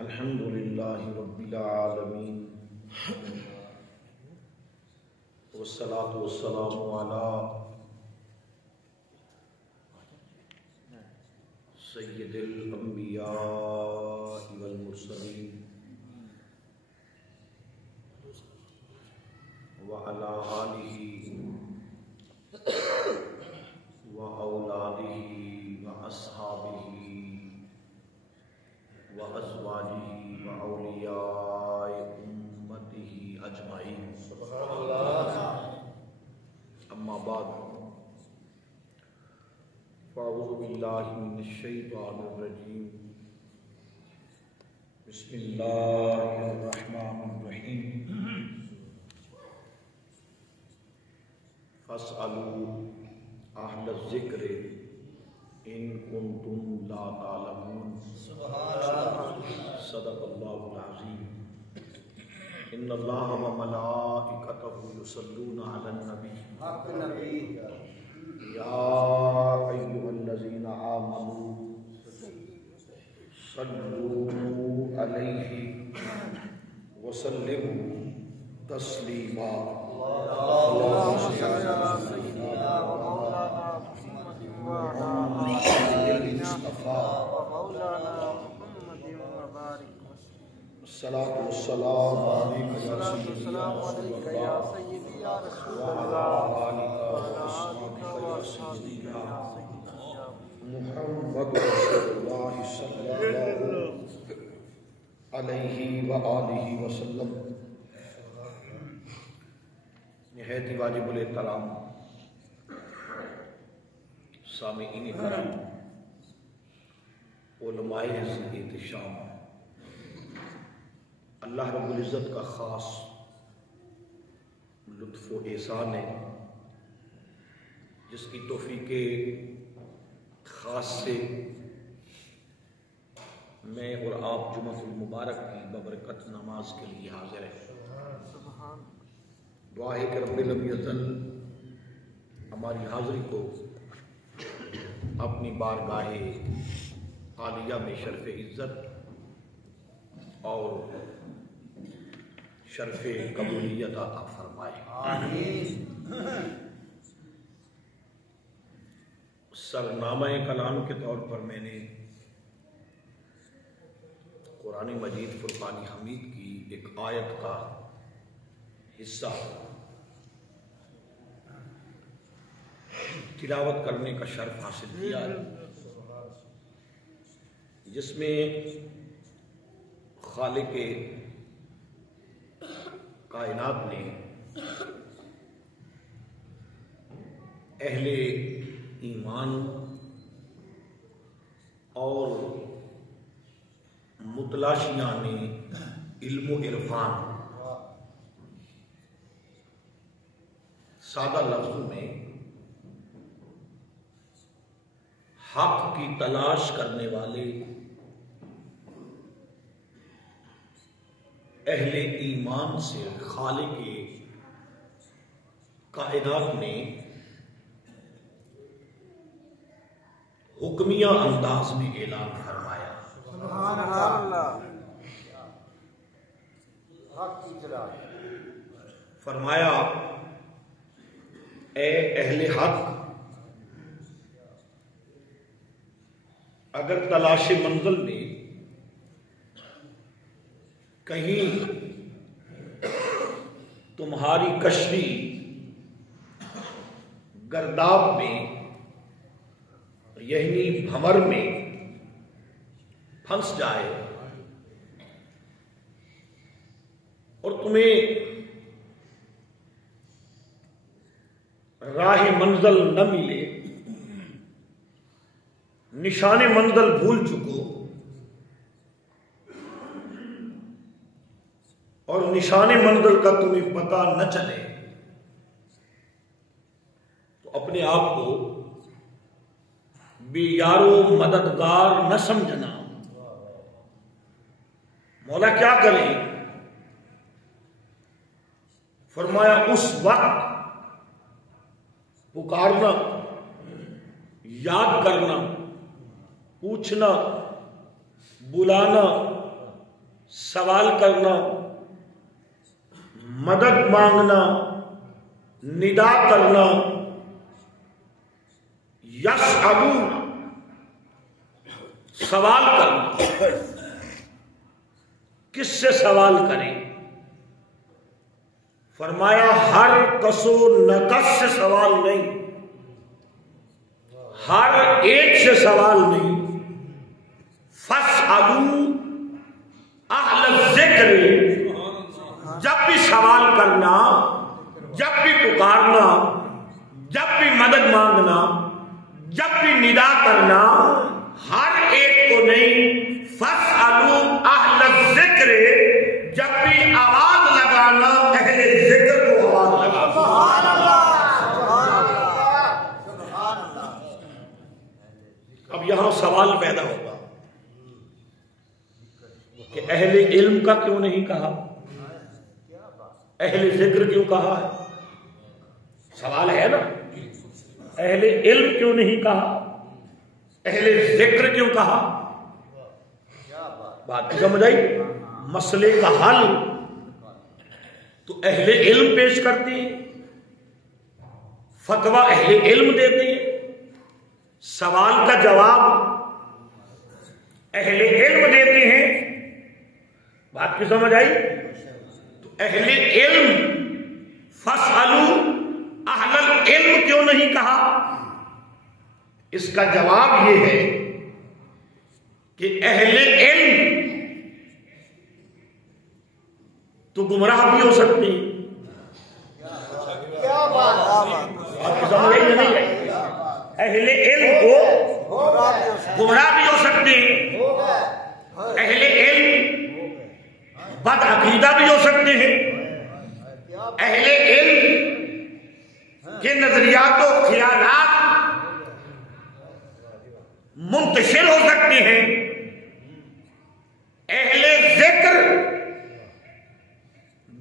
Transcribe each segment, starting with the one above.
الحمد للہ رب العالمین والصلاة والسلام علی سید الانبیاء والمرسلین وعلی آلہ وأولادہ وأصحابہ وأزواجہ وأولیاء أمتہ أجمعین اما بعد فاعوذ باللہ من الشیطان الرجیم بسم اللہ الرحمن الرحیم فاسألوا اہل الذکر ان کنتم لا تعلمون صدق اللہ العظیم ان اللہ وملائکتہ یصلون علی النبی یا ایھا الذین آمنوا صلوا علیہ وسلموا تسلیما اللہم صل علی سیدنا مولانا محمد المصطفیٰ الصلاة والسلام علیکہ یا سیدی یا رسول اللہ وعلی آلہ و صحبہ یا محمد رسول اللہ صلی اللہ علیہ وآلہ وسلم۔ نہایت ہی واجب الاحترام سامعین کرام، علماء احتشام، اللہ رب العزت کا خاص لطف و احسان ہے جس کی توفیق خاص سے میں اور آپ جمعہ المبارک کی ببرکت نماز کے لیے حاضر ہیں۔ دعا ہے کہ رب لم یزل ہماری حاضری کو اپنی بارگاہ عالیہ میں شرف عزت اور شرف قبولیت عطا فرمائے۔ سرنامہ کلام کے طور پر میں نے قرآن مجید فرقان حمید کی ایک آیت کا حصہ تلاوت کرنے کا شرف حاصل کیا ہے، جس میں خالق کائنات نے اہل ایمان اور متلاشیان علم و عرفان سادہ لفظوں میں حق کی تلاش کرنے والے اہل ایمان سے خالق کائنات نے حکمیہ انداز میں اعلان فرمایا۔ سبحان اللہ۔ فرمایا اے اہل حق، اگر تلاش منزل میں کہیں تمہاری کشتی گرداب میں یعنی بھمر میں پھنس جائے اور تمہیں راہ منزل نہ ملے، نشان منزل بھول چکو اور نشان منزل کا تمہیں پتہ نہ چلے، تو اپنے آپ کو بے یارو مددگار نہ سمجھنا۔ مولا کیا کرے؟ فرمایا اس وقت پکارنا، یاد کرنا، پوچھنا، بلانا، سوال کرنا، مدد مانگنا، ندا کرنا، یسألون سوال کرنا، کس سے سوال کریں؟ فرمایا ہر کس و نکس سے سوال نہیں، ہر ایک سے سوال نہیں، فاسألوا اہل الذکر، جب بھی سوال کرنا، جب بھی پکارنا، جب بھی مدد مانگنا، جب بھی ندا کرنا، ہر ایک کو نہیں، فاسألوا اہل الذکر، جب بھی آواز لگانا اہل ذکر کو آواز لگانا۔ سبحان اللہ، سبحان اللہ۔ اب یہاں سوال پیدا ہوگا کہ اہل علم کا کیوں نہیں کہا، اہل ذکر کیوں کہا ہے؟ سوال ہے نا، اہل علم کیوں نہیں کہا، اہل ذکر کیوں کہا؟ بات سمجھ آئی؟ مسئلے کا حل تو اہل علم پیش کرتے ہیں، فتویٰ اہل علم دیتے ہیں، سوال کا جواب اہل علم دیتے ہیں۔ بات کی سمجھ آئی؟ تو اہل علم، فاسألوا اہل العلم کیوں نہیں کہا؟ اس کا جواب یہ ہے کہ اہل علم تو گمراہ بھی ہو سکتے ہیں۔ آپ کو سمجھ آئی یا نہیں ہے؟ اہل علم کو گمراہ بھی ہو سکتے ہیں، اہل علم بد عقیدہ بھی ہو سکتے ہیں، اہل علم کے نظریات و خیالات منتشر ہو سکتے ہیں، اہل ذکر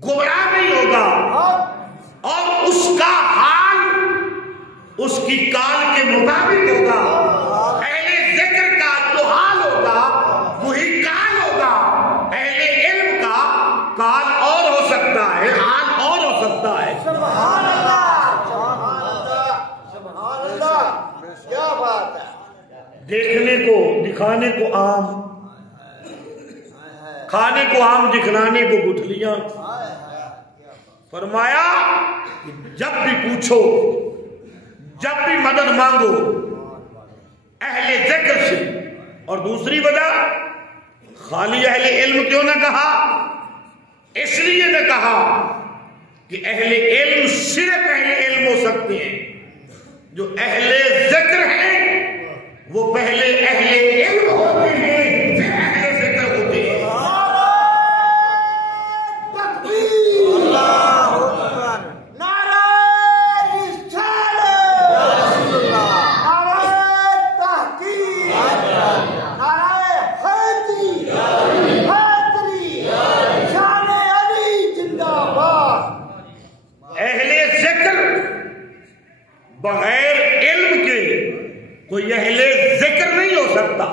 گمراہ نہیں ہوگا، اور اس کا حال اس کی کال کے مطابق ہوگا۔ اہل ذکر کا جو حال ہوگا وہی کال ہوگا، اہل علم کا کال اور ہو سکتا ہے، حال اور ہو سکتا ہے۔ سبحان اللہ، سبحان اللہ، سبحان اللہ، کیا بات ہے۔ دیکھنے کو، دکھانے کو عام، کھانے کو عام، دکھلانے کو گٹھلیاں۔ فرمایا کہ جب بھی پوچھو، جب بھی مدد مانگو اہل ذکر سے۔ اور دوسری وجہ خالی اہل علم کیوں نہ کہا؟ اس لیے نہ کہا کہ اہل علم صرف اہل علم ہو سکتے ہیں، جو اہل ذکر ہیں وہ پہلے اہل علم ہوتے ہیں پھر اہل ذکر ہوتے ہیں۔ بغیر علم کے کوئی اہل ذکر نہیں ہو سکتا،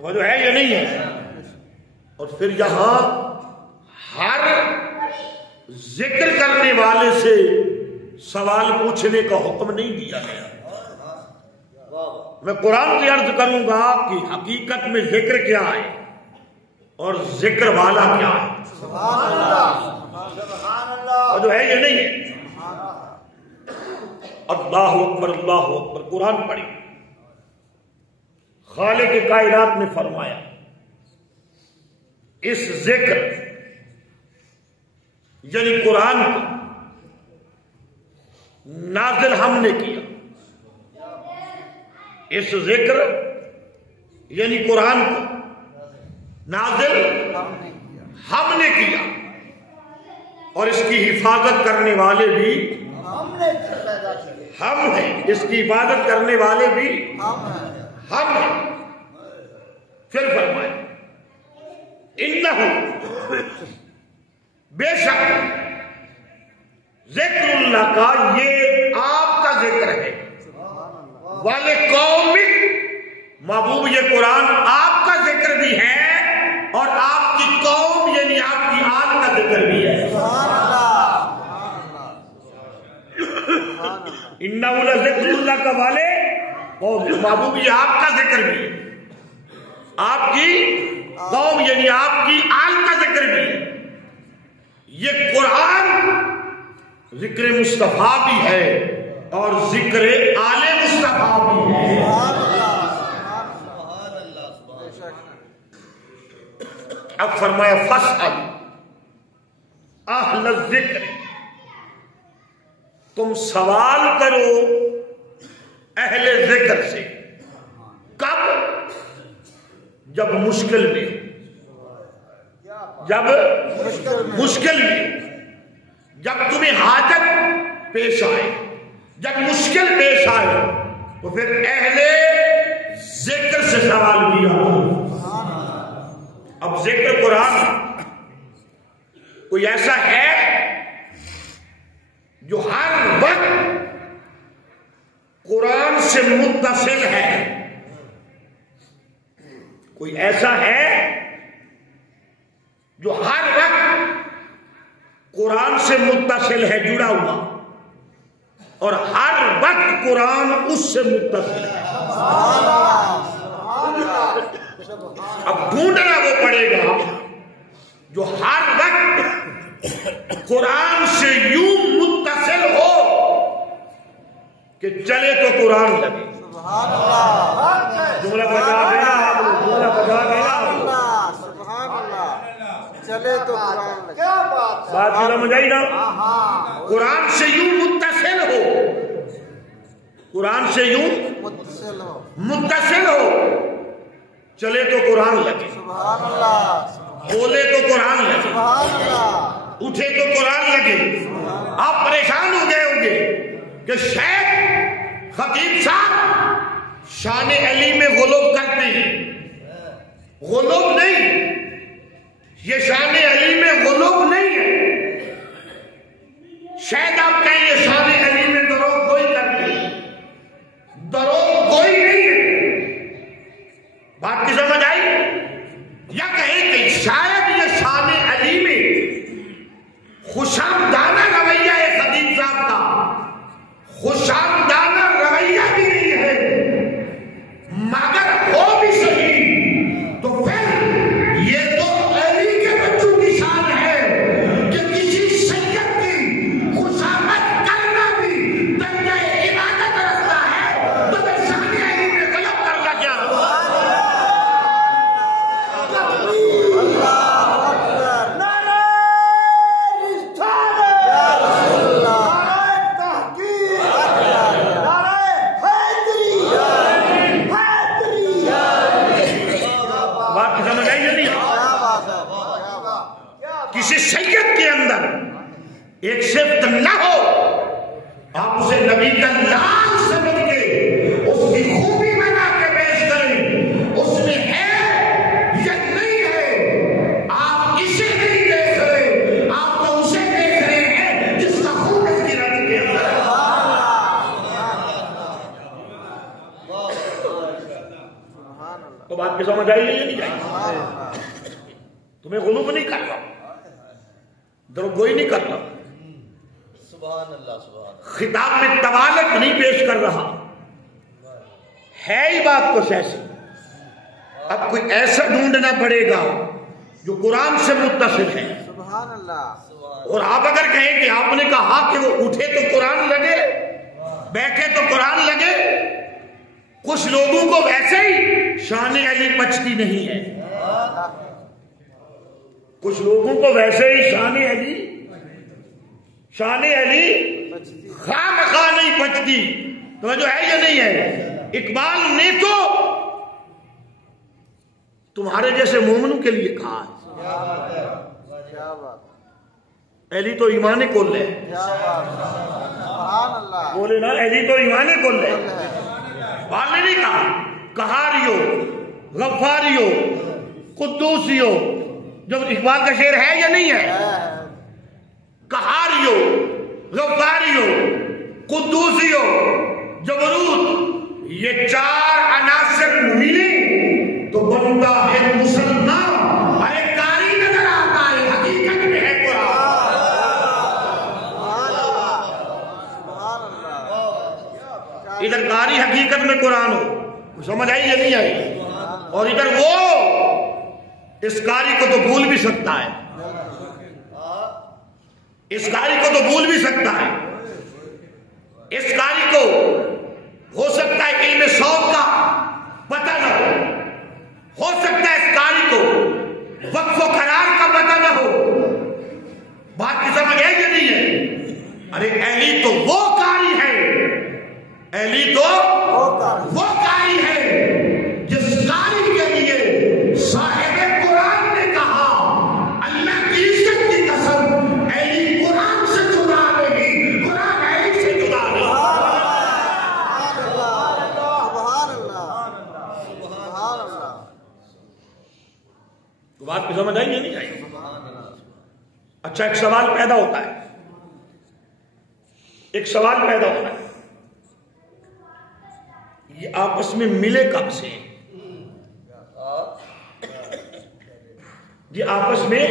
وہ جو ہے یہ نہیں ہے۔ اور پھر یہاں ہر ذکر کرنے والے سے سوال پوچھنے کا حکم نہیں دیا گیا۔ میں قرآن کی عرض کروں گا کہ حقیقت میں ذکر کیا ہے اور ذکر والا کیا ہے۔ سبحان اللہ، سبحان اللہ، وہ جو ہے یہ نہیں ہے۔ اللہ اکبر، اللہ اکبر۔ قرآن پڑھی، خالق کائنات نے فرمایا اس ذکر یعنی قرآن کو نازل ہم نے کیا، اس ذکر یعنی قرآن کو نازل ہم نے کیا، اور اس کی حفاظت کرنے والے بھی ہم ہیں، اس کی عبادت کرنے والے بھی ہم ہیں۔ پھر فرمائے انہو، بے شک ذکر اللہ کا، یہ آپ کا ذکر ہے، والے قوم، محبوب یہ قرآن آپ کا ذکر بھی ہے اور آپ کی کا والے قوم، محبوب یہ آپ کا ذکر بھی ہے، آپ کی قوم یعنی آپ کی آل کا ذکر بھی ہے۔ یہ قرآن ذکر مصطفیٰ بھی ہے اور ذکر آل مصطفیٰ بھی ہے۔ اب فرمایا فاسأل اہل الذکر، تم سوال کرو اہل ذکر سے، کب؟ جب مشکل میں، جب مشکل میں، جب تمہیں حاجت پیش آئے، جب مشکل پیش آئے تو پھر اہل ذکر سے سوال کیا۔ اب ذکر قرآن کوئی ایسا ہے جو ہر وقت قرآن سے متصل ہے؟ کوئی ایسا ہے جو ہر وقت قرآن سے متصل ہے، جڑا ہوا، اور ہر وقت قرآن اس سے متصل ہے؟ اب ڈھونڈنا وہ پڑے گا جو ہر وقت قرآن سے یوں متصل ہو کہ چلے تو قرآن لگے۔ جملہ بجا گیا، جملہ بجا گیا، چلے تو قرآن لگے۔ بات سمجھ آئی نا؟ قرآن سے یوں متصل ہو، قرآن سے یوں متصل ہو، چلے تو قرآن لگے، سبحان اللہ، بولے تو قرآن لگے، سبحان اللہ، اٹھے تو قرآن لگے۔ آپ پریشان ہو گئے ہوں گے کہ شیخ خطیب صاحب شان علی میں غلو کرتے ہیں۔ غلو نہیں، یہ شان علی میں غلو نہیں ہے۔ شاید آپ کہیں یہ شان علی میں دروغ کوئی کرتے ہیں، دروغ کوئی نہیں ہے۔ بات کی سمجھ آئی؟ یا کہیں کہ شاید یہ شان علی میں خوشامدانہ رویہ ہے خطیب صاحب کا، خوشامدانہ رویہ بھی نہیں ہے، مگر ہو بھی صحیح تو پھر یہ تو علی کے بچوں کی شان ہے کہ کسی سید کی خوشامد کرنا بھی درجہ عبادت رکھتا ہے، تو پھر شان علی میں غلط کرنا کیا؟ کسی سید کے اندر ایک صفت نہ ہو، آپ اسے نبی کا لال سمجھ کے اس کی خوبی بنا کے پیش کریں، اس میں ہے یا نہیں ہے، آپ اسے نہیں دیکھ رہے، آپ تو اسے دیکھ رہے ہیں جس کا خوب اس کی نبی کے اندر ہے۔ تو بات کی سمجھ آئی یا نہیں آئی؟ تمہیں غلوب نہیں کر رہا، دروگوئی نہیں کر رہا، سبحان اللہ، سبحان اللہ، خطاب میں طوالت نہیں پیش کر رہا، ہے ہی بات کچھ ایسی۔ اب کوئی ایسا ڈھونڈنا پڑے گا جو قرآن سے متصل ہے۔ سبحان اللہ، اور آپ اگر کہیں کہ آپ نے کہا کہ وہ اٹھے تو قرآن لگے، بیٹھے تو قرآن لگے، کچھ لوگوں کو ویسے ہی شان علی پچتی نہیں ہے، کچھ لوگوں کو ویسے ہی شان علی خام خواہ نہیں پچتی۔ تو جو ہے یا نہیں ہے؟ اقبال نے تو تمہارے جیسے مومنوں کے لیے کہا کیا بات، علی تو ایمان کل ہے، کیا بات، سبحان اللہ، بولے نا، علی تو ایمان کل ہے۔ اقبال نے نہیں کہا قہاریو، غفاریو، قدوسیو، جب اقبال کا شعر ہے یا نہیں ہے؟ قہاریو، غفاریو، قدوسیو، جبروت، یہ چار عناصر ملے تو بندہ ہے مسلمان، ارے کاری نظر آتا ہے، حقیقت میں ہے قرآن۔ سبحان اللہ، ادھر کاری سمجھ آئی یا نہیں آئی؟ اور ادھر وہ اس قاری کو تو بھول بھی سکتا ہے، اس قاری کو تو بھول بھی سکتا ہے، اس قاری کو ہو سکتا ہے علم صوت کا پتہ نہ ہو سکتا ہے اس قاری کو وقف و قرار کا پتہ نہ ہو. بات کی سمجھ ہے کہ نہیں ہے؟ ارے اہلی تو وہ قاری ہے، اہلی تو وہ قاری ہے جس قاری کے لیے صاحب قرآن نے کہا اللہ کی عزت کی قسم اہلی قرآن سے جدا نہیں، قرآن اہلی سے جدا نہیں. سبحان اللہ سبحان اللہ. تو بات کی سمجھ آئی یا نہیں آئی؟ اچھا ایک سوال پیدا ہوتا ہے، ایک سوال پیدا ہوتا ہے، یہ آپس میں ملے کب سے؟ یہ آپس میں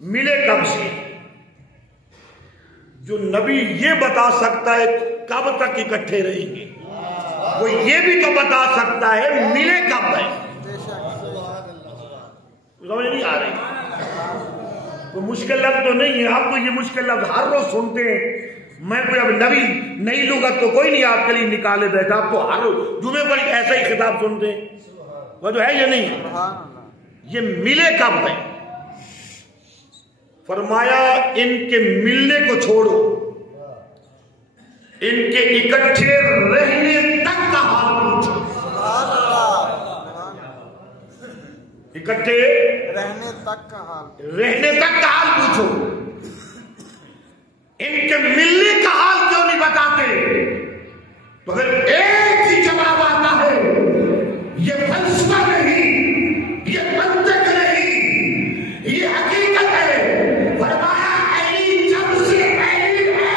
ملے کب سے؟ جو نبی یہ بتا سکتا ہے کب تک اکٹھے رہیں گے، وہ یہ بھی تو بتا سکتا ہے ملے کب ہے. سمجھ نہیں آ رہی؟ کوئی مشکل لفظ تو نہیں ہے، آپ تو یہ مشکل لفظ ہر روز سنتے ہیں. میں کوئی اب نئی لغت تو کوئی نہیں آپ کے لیے نکالے بیٹھا، آپ تو ہر روز جمعے پر ایسا ہی خطاب سنتے ہیں. وہ جو ہے یہ نہیں، یہ ملے کب ہے؟ فرمایا ان کے ملنے کو چھوڑو، ان کے اکٹھے رہنے تک کا حال پوچھو. اکٹھے رہنے تک کا حال پوچھو. ان کے ملنے کا حال کیوں نہیں بتاتے؟ تو پھر ایک ہی جواب آتا ہے، یہ فلسفہ نہیں، یہ منطق نہیں، یہ حقیقت ہے. فرمایا اہلی جب سے اہلی ہے،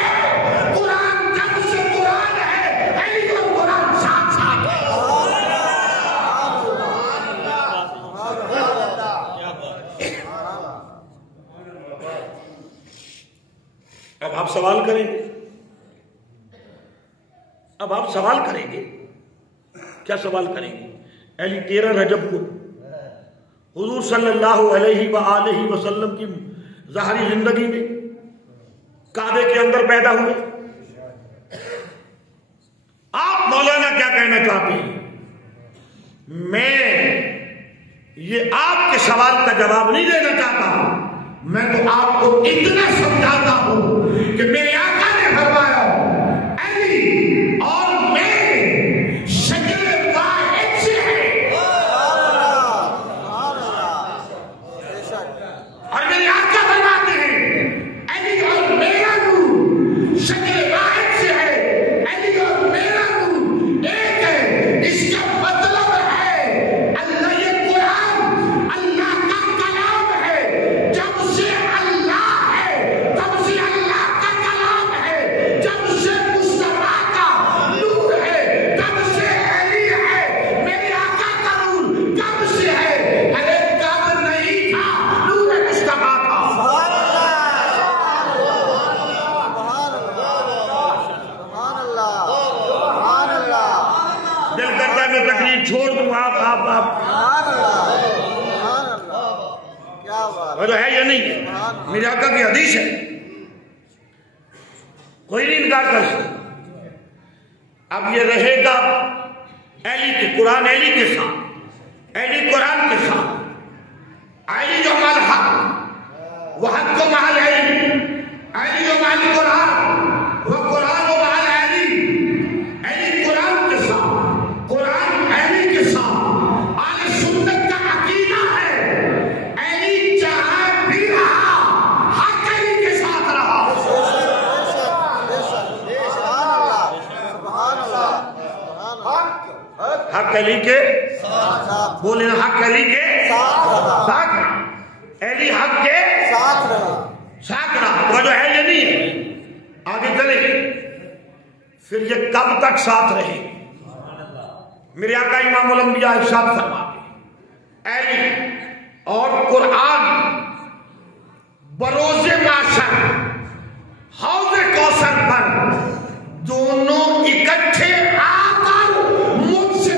قرآن جب سے قرآن ہے، اہلی اور قرآن ساتھ ساتھ ہے. اب آپ سوال کریں گے، اب آپ سوال کریں گے، کیا سوال کریں گے؟ اہلی 13 رجب کو حضور صلی اللہ علیہ وآلہ وسلم کی ظاہری زندگی میں کعبے کے اندر پیدا ہوئے. آپ مولانا کیا کہنا چاہتے ہیں؟ میں یہ آپ کے سوال کا جواب نہیں دینا چاہتا، میں تو آپ کو اتنا سمجھاتا ہوں کہ میرے آقا نے فرمایا علی اور میں شکل واحد سے ہے. اور میرے آقا فرماتے ہیں علی اور میرا نور شکل واحد سے ہے، علی اور میرا نور ایک ہے. اس کا مطلب ہے اللہ، یہ قرآن اللہ کا کلام ہے. جب سے اللہ ہے تب سے اللہ کا کلام ہے، جب سے مصطفیٰ کا نور ہے تب سے علی ہے. میرے آقا کا نور کب سے ہے؟ ارے کب نہیں تھا، نور مصطفیٰ کا. دل کرتا ہے میں تقریر چھوڑ دوں، آپ وہ ہے یا نہیں ہے؟ میرے آقا کی حدیث ہے، کوئی نہیں انکار کر سکتا. اب یہ رہے گا اہلی کے قرآن، اہلی کے ساتھ، اہلی قرآن کے ساتھ. اہلی جو مال حق، وہ حق کو مال اہلی، اہلی جو مال قرآن، وہ قرآن و مال اہلی. اہلی قرآن کے ساتھ، قرآن اہلی کے ساتھ. اہل سنت کا عقیدہ ہے اہلی جہاں بھی رہا حق اہلی کے ساتھ رہا. حق علی کے بولے نا، حق علی کے ساتھ، علی حق کے ساتھ رہا. وہ جو ہے یہ نہیں ہے. آگے چلے پھر یہ کب تک ساتھ رہے؟ میرے آقا امام الانبیاء ارشاد فرماتے علی اور قرآن بروز معاشر حوض کوثر پر دونوں اکٹھے آ کر مجھ سے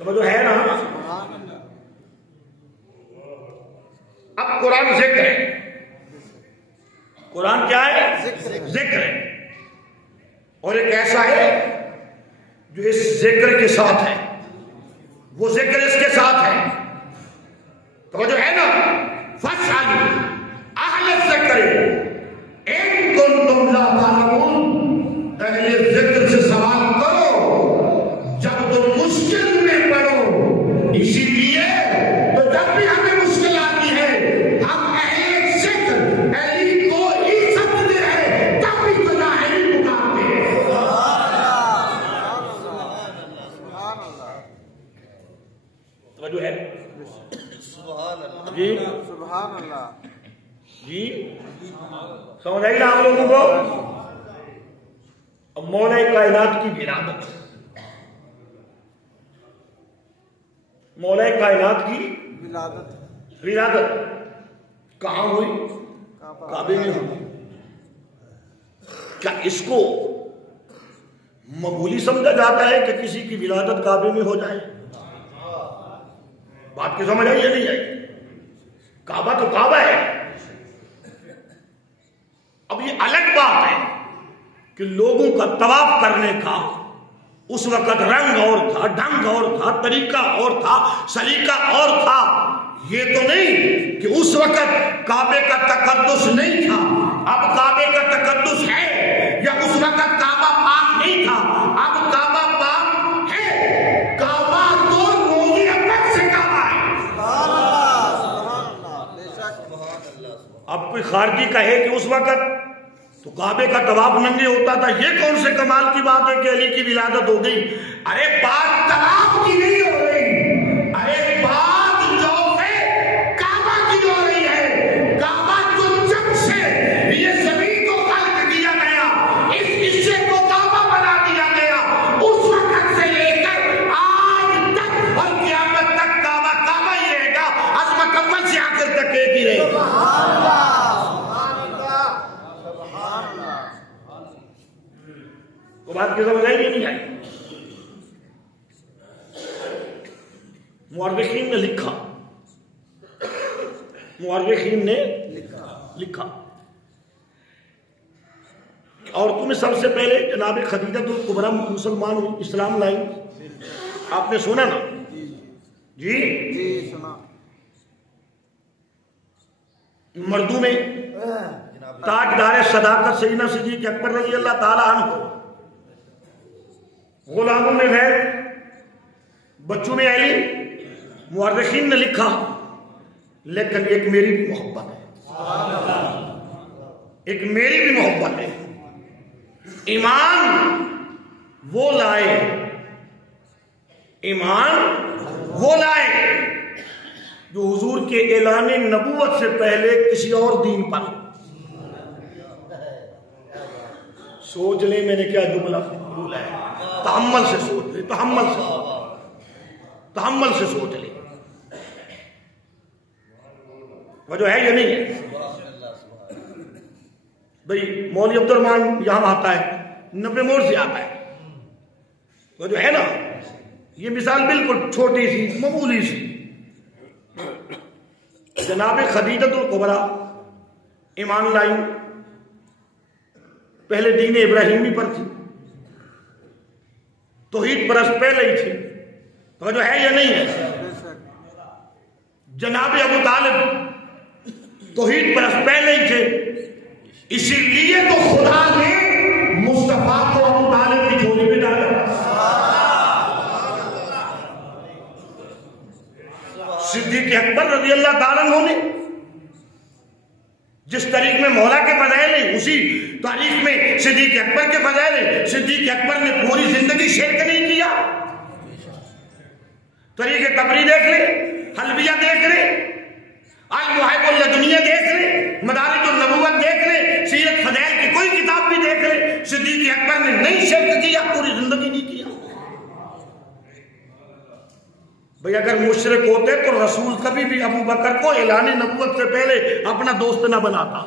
توجہ ہے نا؟ اب قرآن ذکر ہے. قرآن کیا ہے؟ ذکر ہے. اور ایک ایسا ہے جو اس ذکر کے ساتھ ہے، وہ ذکر اس کے ساتھ ہے. توجہ ہے نا؟ فَاسْأَلُوا أَهْلَ الذِّكْرِ إِن كُنتُمْ لَا تَعْلَمُونَ. اہل ذکر سے سوال کرو جب تم مشکل میں پڑو. اسی لیے تو جب بھی ہمیں مشکل آتی ہے ہم اہل ذکر علی کو ہی سمجھتے ہیں، تب بھی تو ظاہری پکارتے ہیں. توجہ ہے جی؟ سبحان اللہ جی سمجھ آئی نا آپ لوگوں کو؟ اب مولا کائنات کی ولادت، مولا کائنات کی ولادت کہاں ہوئی؟ کعبے میں ہوئی. کیا اس کو معمولی سمجھا جاتا ہے کہ کسی کی ولادت کعبے میں ہو جائے؟ بات کی سمجھ آئی یا نہیں آئی؟ کعبہ تو کعبہ ہے. اب یہ الگ بات ہے کہ لوگوں کا طواف کرنے کا اس وقت رنگ اور تھا، ڈھنگ اور تھا، طریقہ اور تھا، سلیقہ اور تھا. یہ تو نہیں کہ اس وقت کعبے کا تقدس نہیں تھا، اب کعبے کا تقدس ہے، یا اس وقت کعبہ پاک نہیں تھا اب کعبہ پاک ہے. کعبہ تو روز اول سے کعبہ ہے. اب کوئی خارجی کہے کہ اس وقت تو کعبے کا طواف ننگے ہوتا تھا، یہ کون سے کمال کی بات ہے کہ علی کی ولادت ہو گئی؟ ارے بات طواف کی نہیں ہو رہی، ارے بات جو ہے کعبہ کی ہو رہی ہے. کعبہ تو جب سے یہ زمین کو خلق کیا گیا، اس حصے کو کعبہ بنا دیا گیا، اس وقت سے لے کر آج تک اور قیامت تک کعبہ کعبہ ہی رہے گا. عظمت اول سے آخر تک ایک ہی رہے گا. بات کی سمجھ آئی نہیں آئی؟ مورخین نے لکھا، مورخین نے لکھا اور تمہیں سب سے پہلے جناب خدیجہ الکبریٰ مسلمان اسلام لائی. آپ نے سنا نا؟ جی سنا. مردوں میں تاجدار صداقت سیدنا صدیق اکبر رضی اللہ تعالی عنہ، غلاموں میں ہے، بچوں میں علی. مورخین نے لکھا لیکن ایک میری بھی محبت ہے، ایک میری بھی محبت ہے. ایمان وہ لائے، ایمان وہ لائے جو حضور کے اعلان نبوت سے پہلے کسی اور دین پر. سوچ لیں میں نے کیا جملہ بولا ہے، تحمل سے سوچ لیں، تحمل سے سوچ لیں. وجہ ہے یا نہیں ہے؟ بھئی مولوی عبد الرحمن یہاں آتا ہے، 90 موڑ سے آتا ہے. وجہ ہے نا؟ یہ مثال بالکل چھوٹی سی معمولی سی. جناب خدیجہ الکبریٰ ایمان لائی، پہلے دین ابراہیمی پر تھی، توحید پرست پہلے ہی تھی. توجہ ہے یا نہیں ہے؟ جناب ابو طالب توحید پرست پہلے ہی تھے، اسی لیے تو خدا نے مصطفیٰ کو ابو طالب کی جھولی میں ڈالا. صدیق اکبر رضی اللہ تعالیٰ عنہ نے جس طریق میں مولا کے فضائل ہیں اسی تاریخ میں صدیق اکبر کے فضائل ہیں. صدیق اکبر نے پوری زندگی شرک نہیں کیا. طریق تبری دیکھ لیں، حلبیہ دیکھ لیں، المحب اللدنیہ دیکھ لیں، مدارج النبوت دیکھ لیں، سیرت فضائل کی کوئی کتاب بھی دیکھ لیں. صدیق اکبر نے نہیں شرک کیا، پوری زندگی نہیں کیا. بھئی اگر مشرک ہوتے تو رسول کبھی بھی ابو بکر کو اعلان نبوت سے پہلے اپنا دوست نہ بناتا.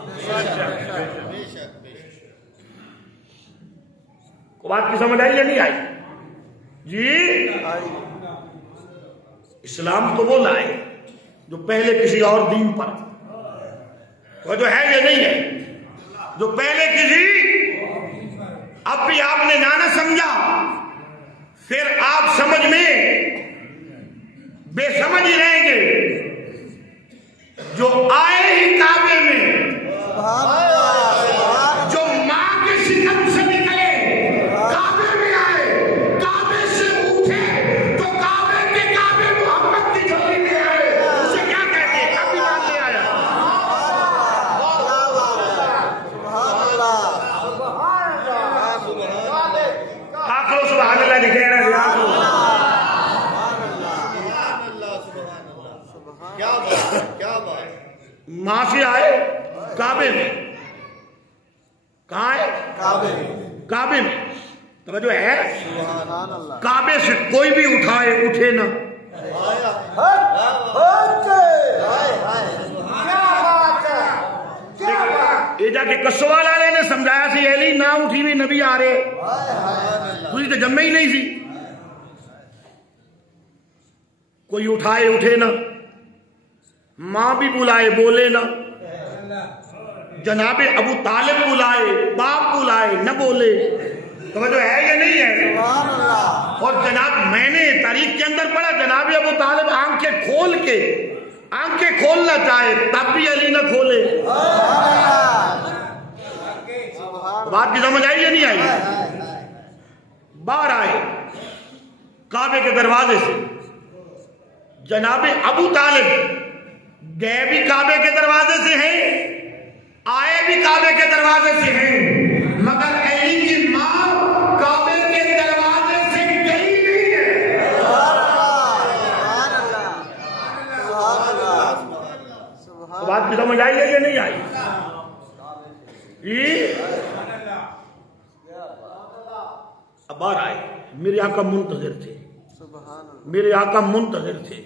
بات کی سمجھ آئی یا نہیں آئی؟ جی اسلام تو وہ لائے جو پہلے کسی اور دین پر، وہ جو ہے یہ نہیں ہے جو پہلے کسی، اب بھی آپ نے نہ سمجھا، پھر آپ سمجھ میں بے سمجھ ہی رہیں گے۔ جو آئے ہی کعبے میں، جو ماں کے شکم سے نکلے کعبے میں آئے، کعبے سے اٹھے تو کعبے کے کعبے محمد کی جھولی میں آئے، اسے کیا کہتے ہیں؟ کبھی مان لے آیا۔ آخرو سبحان اللہ لکھے رہے ہیں۔ ماں سے آئے کعبے میں، کہاں ہے؟ کعبے میں۔ توجہ ہے؟ کعبے سے کوئی بھی اٹھائے اٹھے نہ، ایجا کے کسوال والے نے سمجھایا سی ایلی نہ اٹھی بھی نبی آ رہے، تجھے تو جمع ہی نہیں سی، کوئی اٹھائے اٹھے نہ، ماں بھی بلائے بولے نہ، جناب ابو طالب بلائے، باپ بلائے نہ بولے۔ توجہ ہے یا نہیں ہے؟ اور جناب میں نے تاریخ کے اندر پڑھا جناب ابو طالب آنکھیں کھول کے، آنکھیں کھولنا چاہے تب بھی علی نہ کھولے۔ بات کی سمجھ آئی یا نہیں آئی؟ باہر آئے کعبے کے دروازے سے، جناب ابو طالب گئے بھی کعبے کے دروازے سے ہیں، آئے بھی کعبے کے دروازے سے ہیں، مگر علی کی ماں کعبے کے دروازے سے گئی نہیں ہے۔ بات کی سمجھ آئی ہے یا نہیں آئی؟ اب باہر آئے، میرے آقا منتظر تھے، میرے آقا منتظر تھے،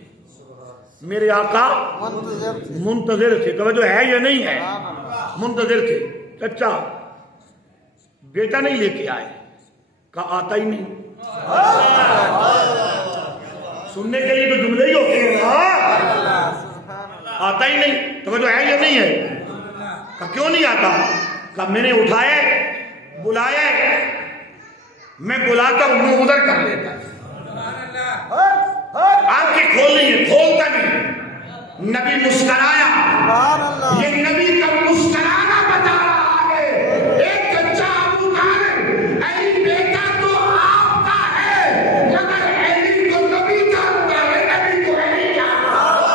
میرے آقا منتظر تھے۔ توجہ ہے یا نہیں ہے؟ منتظر تھے۔ چچا بیٹا نہیں لے کے آئے، کہا آتا ہی نہیں۔ سننے کے لیے تو جملے ہی ہوتے ہیں، آتا ہی نہیں۔ توجہ ہے یا نہیں ہے؟ کہا کیوں نہیں آتا؟ کہا میں نے اٹھائے بلائے، میں بلاتا ہوں منہ ادھر کر لیتا، آنکھیں کھولنی ہے کھولتا نہیں۔ نبی مسکرایا، یہ نبی کا مسکرانا بتا رہا ہے۔ ایک بچہ ابو طالب، علی بیٹا تو آپ کا ہے مگر علی کو نبی جانتا ہے، نبی کو علی جانتا ہے۔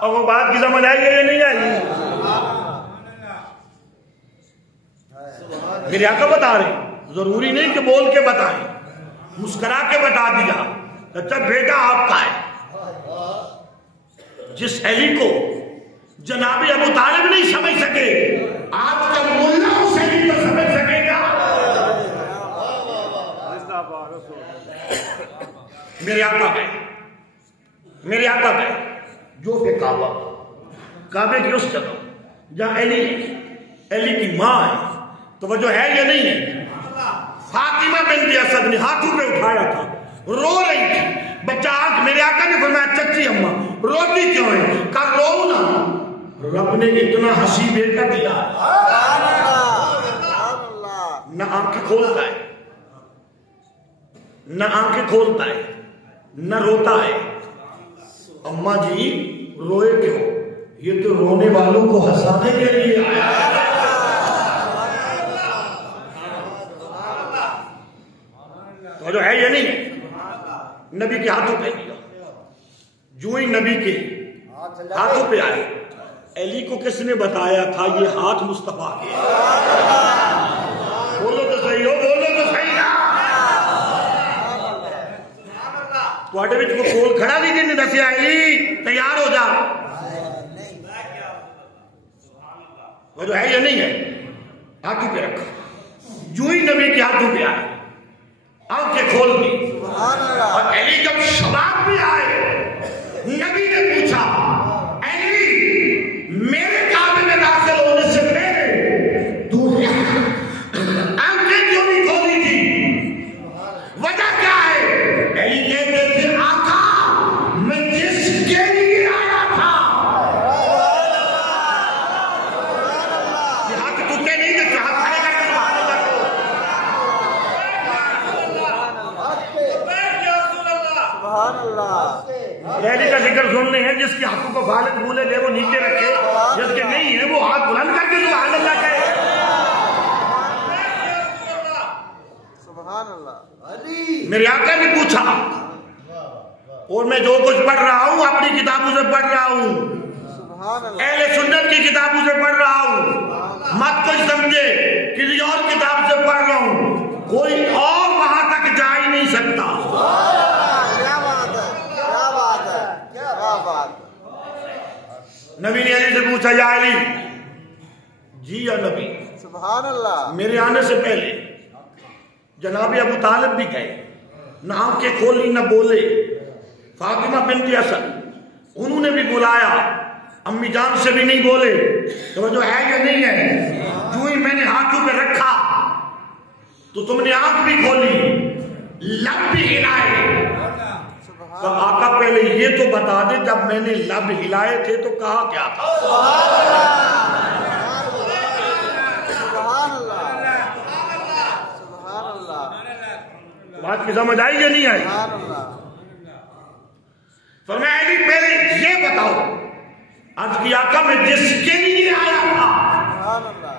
اور وہ بات کی سمجھ آئی یا نہیں آئی؟ میرے آقا بتا رہے، ضروری نہیں کہ بول کے بتائیں، مسکرا کے بتا دیا، اچھا بیٹا آپ کا ہے۔ جس علی کو جناب ابو طالب نہیں سمجھ سکے، آج کا ملا اس علی کو سمجھ سکے گا؟ میرے آقا ہے، میرے آقا ہے جو کہ کعبہ، کعبے کی اس جگہ جہاں علی کی ماں ہے۔ توجہ ہے یا نہیں ہے؟ فاطمہ بنت اسد نے ہاتھوں پہ اٹھایا تھا، رو رہی تھی، بچہ آنکھ، میرے آقا نے فرمایا چچی اماں روتی کیوں ہے؟ کہا رو نا، رب نے اتنا ہنسی بیٹا دیا، نہ آنکھیں کھولتا ہے، نہ آنکھیں کھولتا ہے، نہ روتا ہے۔ اماں جی روئے کیوں؟ یہ تو رونے والوں کو ہنسانے کے لیے آیا۔ تو جو ہے یہ نہیں، نبی کے ہاتھوں پہ دیا، جو ہی نبی کے ہاتھوں پہ آئے، علی کو کس نے بتایا تھا یہ ہاتھ مصطفیٰ کے؟ بولو تو صحیح ہو، بولو تو صحیح نا۔ تو آٹے بچ کو کھول کھڑا دی جن نے دسیا علی تیار ہو جا، وہ جو ہے یہ نہیں ہے، ہاتھوں پہ رکھا، جو ہی نبی کے ہاتھوں پہ آئے آنکھیں کھول دی. اور علی جب شباب میں آئے نبی نے پوچھا علی میرے کعبے میں داخل ہونے سے پہلے تو آنکھیں کیوں نہیں کھولی تھی؟ وجہ کیا ہے؟ علی کہتے تھے آقا میں جس کے لیے آیا تھا. یہ حق تو کہ نہیں کہ حق کھڑے کر کے سبحان اللہ کو. سبحان اللہ. علی کا ذکر سننے ہیں جس کے حقوں کو غالب بھولے دے وہ نیچے رکھے, جس کے نہیں ہے وہ ہاتھ بلند کر کے سبحان اللہ کہے. سبحان اللہ. میرے آقا نے پوچھا اور میں جو کچھ پڑھ رہا ہوں اپنی کتابوں سے پڑھ رہا ہوں, سبحان اللہ. اہل سنت کی کتابوں سے پڑھ رہا ہوں, مت کچھ سمجھے کسی اور کتاب سے پڑھ رہا ہوں, کوئی اور وہاں تک جا ہی نہیں سکتا. کیا بات ہے, کیا بات ہے, کیا بات. نبی نے علی سے پوچھا یا علی, جی یا نبی. سبحان اللہ. میرے آنے سے پہلے جناب ابو طالب بھی گئے, نہ آنکھیں کھولی نہ بولے. فاطمہ بنت اسد انہوں نے بھی بلایا, امی جان سے بھی نہیں بولے. تو جو ہے یا نہیں ہے, جو ہی میں نے ہاتھوں پہ رکھا تو تم نے آنکھ بھی کھولی, لب بھی ہلائے. تو آقا پہلے یہ تو بتا دے جب میں نے لب ہلائے تھے تو کہا کیا تھا؟ سبحان اللہ. سبحان اللہ. بات کی سمجھ آئی یا نہیں آئی؟ سبحان اللہ. فرمایا علی پہلے یہ بتاؤ, عرض کی آقا میں جس کے لیے آیا تھا سبحان اللہ.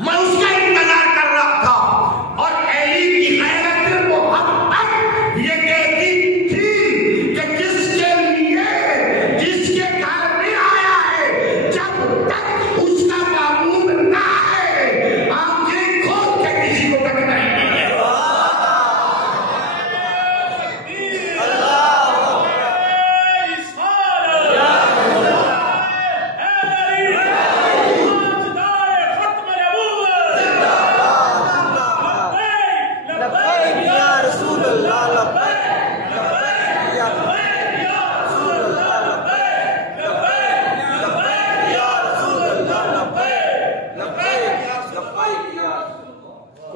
میں اس کا انتظار کر رہا تھا. اور علی کی غیرت محبت یہ کہتی تھی کہ جس کے لیے جس کے گھر میں آیا ہے جب تک اس کا معمول نہ ہے آنکھیں کھول کے کسی کو تکنا ہی نہیں ہے.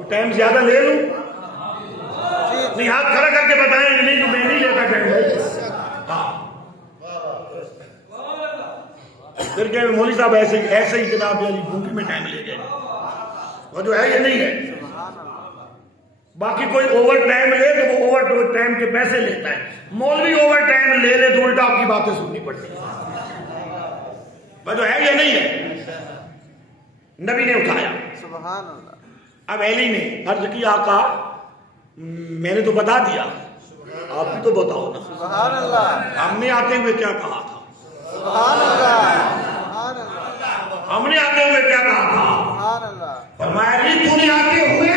ٹائم زیادہ لے لوں نہیں, ہاتھ کھڑا کر کے بتائیں نہیں تو میں نہیں لیتا ٹائم. ہاں پھر کہ مولوی صاحب ایسے ہی جناب علی بھوکی میں ٹائم لے گئے, وہ جو ہے یہ نہیں ہے. باقی کوئی اوور ٹائم لے تو وہ اوور ٹائم کے پیسے لیتا ہے, مولوی اوور ٹائم لے لے تو الٹا آپ کی باتیں سننی پڑتی ہے. وہ جو ہے یہ نہیں ہے. نبی نے اٹھایا. سبحان اللہ. اب علی نے عرض کی آقا میں نے تو بتا دیا, آپ بھی تو بتاؤ نا. سبحان اللہ. ہم نے آتے ہوئے کیا کہا تھا؟ سبحان اللہ. سبحان اللہ. ہم نے آتے ہوئے کیا کہا تھا؟ سبحان اللہ. فرمایا علی تو نے آتے ہوئے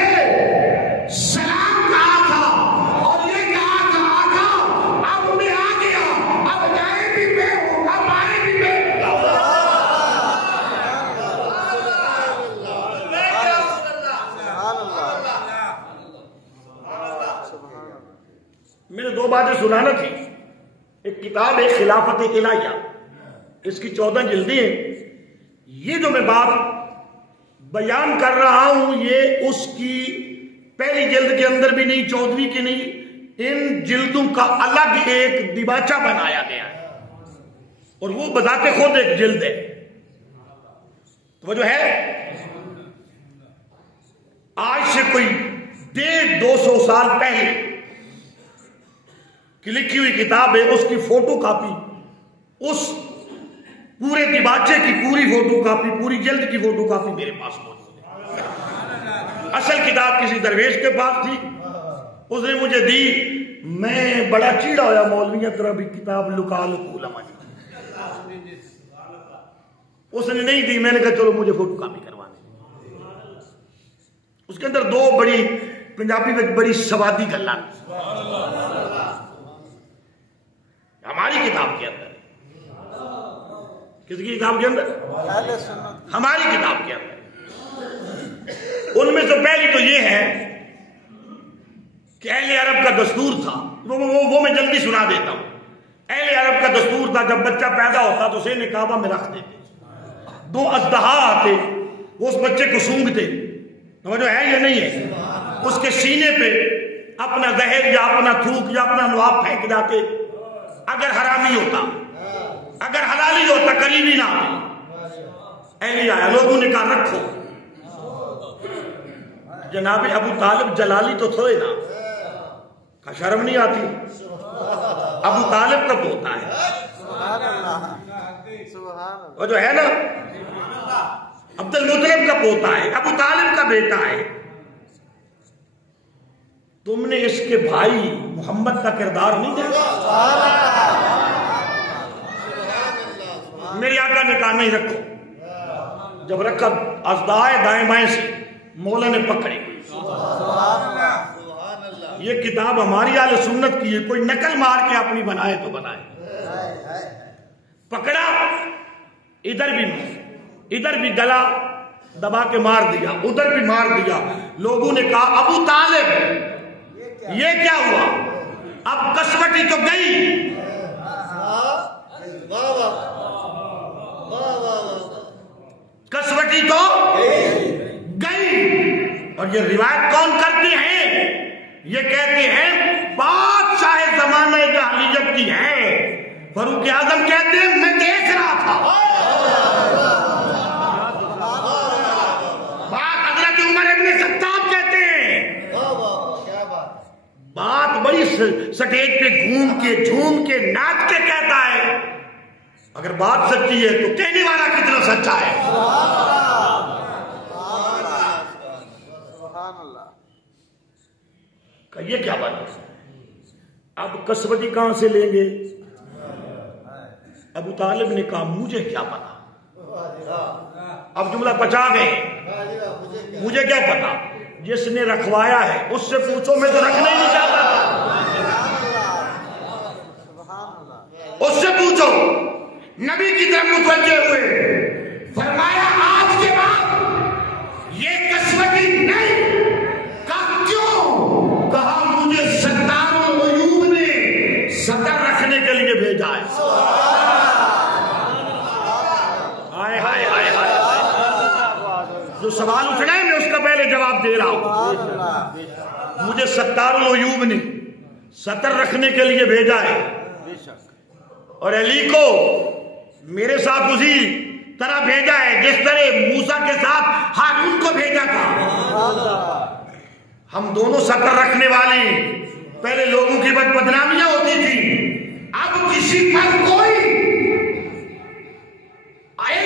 سلام کہا تھا اور یہ کہا تھا آقا اب میں آ گیا, اب جائے بھی میں ہوں اب آئے بھی میں. میں نے 2 باتیں سنانا تھی. ایک کتاب ہے خلافت الہیہ, اس کی 14 جلدیں ہیں. یہ جو میں بات بیان کر رہا ہوں یہ اس کی پہلی جلد کے اندر بھی نہیں, 14ویں کی نہیں, ان جلدوں کا الگ ایک دیباچہ بنایا گیا ہے اور وہ بذات خود ایک جلد ہے. تو وہ جو ہے آج سے کوئی 150-200 سال پہلے کی لکھی ہوئی کتاب ہے, اس کی فوٹو کاپی, اس پورے دیباچے کی پوری فوٹو کاپی, پوری جلد کی فوٹو کاپی میرے پاس موجود ہے. اصل کتاب کسی درویش کے پاس تھی, اس نے مجھے دی. میں بڑا چیڑا ہویا مولویوں طرح بھی کتاب لکا لکو لما جی. اس نے نہیں دی, میں نے کہا چلو مجھے فوٹو کاپی کروانے. اس کے اندر 2 بڑی پنجابی میں بڑی سوادی گلاں ہماری کتاب کے اندر. کس کی کتاب کے اندر؟ ہماری کتاب کے اندر. ان میں سے پہلی تو یہ ہے کہ اہل عرب کا دستور تھا، وہ میں جلدی سنا دیتا ہوں۔ اہل عرب کا دستور تھا جب بچہ پیدا ہوتا تو اسے کعبہ میں رکھ دیتے، 2 اژدہا آتے وہ اس بچے کو سونگتے، سمجھو ہے یا نہیں ہے، اس کے سینے پہ اپنا زہر یا اپنا تھوک یا اپنا لعاب پھینک جاتے، اگر حرامی ہوتا، اگر حلالی ہوتا قریبی نہ آتے۔ اہل آیا لوگوں نے کہا رکھو۔ جناب ابو طالب جلالی تو تھوڑے نا، کہا شرم نہیں آتی، ابو طالب کا پوتا ہے، وہ جو ہے نا عبد المطلب کا پوتا ہے، ابو طالب کا بیٹا ہے، تم نے اس کے بھائی محمد کا کردار نہیں دیکھا؟ میری آقا نے کہا نہیں رکھو۔ جب رکھا ازدائے دائیں بائیں سے مولا نے پکڑی۔ یہ کتاب ہماری اہل سنت کی ہے، کوئی نقل مار کے اپنی بنائے تو بنائے۔ پکڑا، ادھر بھی گلا دبا کے مار دیا، ادھر بھی مار دیا۔ لوگوں نے کہا ابو طالب یہ کیا ہوا؟ اب کسوٹی تو گئی، کسوٹی تو گئی۔ اور یہ روایت کون کرتے ہیں؟ یہ کہتے ہیں بادشاہ زمانہ جاہلیت کی ہے۔ فاروق اعظم کہتے ہیں میں دیکھ رہا تھا۔ بات حضرت عمر ابن خطاب کہتے ہیں، بات بڑی سٹیج پہ گھوم کے جھوم کے ناچ کے کہتا ہے، اگر بات سچی ہے تو کہنے والا کتنا سچا ہے۔ کہ یہ کیا بات ہے؟ اب کسوٹی کہاں سے لیں گے؟ ابو طالب نے کہا مجھے کیا پتا۔ اب جملہ پچا گئے، مجھے کیا پتا، جس نے رکھوایا ہے اس سے پوچھو، میں تو رکھنا ہی نہیں چاہتا تھا۔ اس سے پوچھو۔ نبی کی طرف متوجہ ہوئے، فرمایا آج کے بعد یہ کسوٹی نہیں۔ کہا کیوں؟ کہا مجھے ستار العیوب نے سطر رکھنے کے لیے بھیجا ہے۔ ہائے ہائے ہائے ہائے، جو سوال اٹھ رہے ہیں میں اس کا پہلے جواب دے رہا ہوں۔ مجھے ستار العیوب نے سطر رکھنے کے لیے بھیجا ہے، اور علی کو میرے ساتھ اسی طرح بھیجا ہے جس طرح موسیٰ کے ساتھ ہارون کو بھیجا تھا۔ ہم دونوں سطر رکھنے والے ہیں۔ پہلے لوگوں کی بدنامیاں ہوتی تھی، اب کسی پر کوئی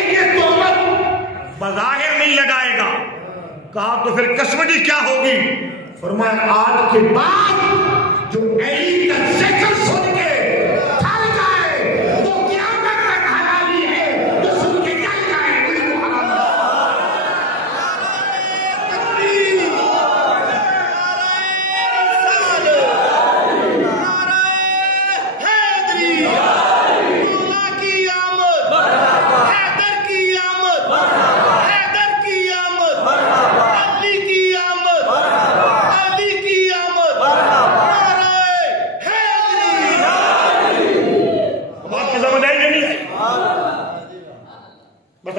یہ تہمت بظاہر نہیں لگائے گا۔ کہا تو پھر کسوٹی کیا ہوگی؟ فرمایا آج کے بعد جو علی کا ذکر سن کے تھل جائے وہ قیامت تک حلالی ہے، جو سن کے جل جائے وہی تو حرام